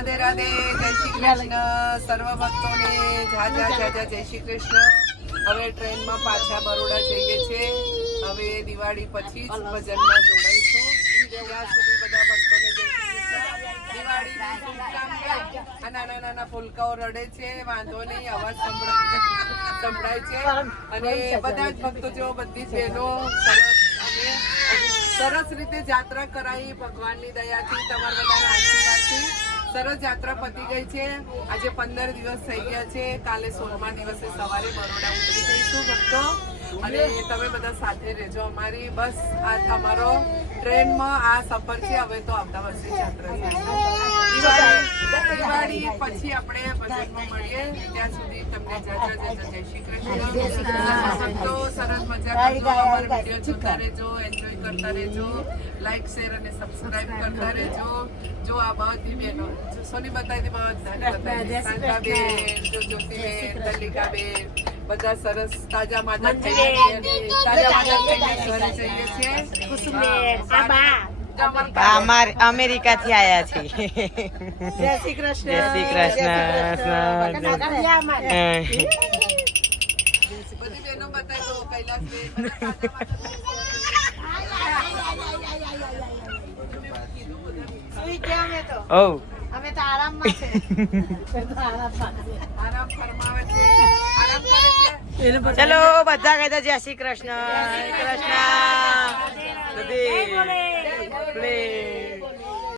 રાધે રાધે, જય શ્રી કૃષ્ણ. સર્વ ભક્તોને જાજા જાજા જય શ્રી કૃષ્ણ. હવે ટ્રેનમાં પાછા બરોડા જઈએ છીએ. હવે દિવાળી પછી જ ભજનમાં જોડાઈશું. ત્યાં સુધી બધા ભક્તોને જય શ્રી કૃષ્ણ. દિવાળીની શુભકામના. આ નાના નાના ફૂલકાઓ રડે છે, વાંધો નહીં, અવાજ સંભળાય છે. અને બધા જ ભક્તો જેવો બધી જ બહેનો સરસ રીતે યાત્રા કરાવી ભગવાનની દયાથી, તમારા બધાના આશીર્વાદથી સરસ યાત્રા પતી ગઈ છે. આજે 15 દિવસ થઈ ગયા છે. કાલે 16મા દિવસે સવારે બરોડા ઉતરી જઈશું ભક્તો. અને તમે બધા સાથે રહેજો અમારી. બસ આ અમારો ટ્રેનમાં આ સફર છે. હવે તો આવતા વર્ષે યાત્રા છે. દિવાળી પછી આપણે ભજનમાં મળીએ. ત્યાં સુધી તમને જય શ્રી કૃષ્ણ. તો સરસ મજા કરજો. અમારો વિડીયો જોતા રહેજો, એન્જોય કરતા રહેજો, લાઈક શેર અને સબસ્ક્રાઇબ કરતા રહેજો. જો આ બધી બહેનો સોની બતાવી બધાની શાંતાબેન, જ્યોતિબેન, તલિકાબેન બધા સરસ તાજા માજા થઈને ઘરે જઈએ છીએ. અમેરિકા થી આયા છે. જય શ્રી કૃષ્ણ. જય શ્રી કૃષ્ણ. બધી બહેનો બતાવી દો. કૈલાસબેન અમે તો આરામમાં છે. આરામ ફરમાવે છે, આરામ કરે છે. ચલો બધા કહેતા જય શ્રી કૃષ્ણ. કૃષ્ણ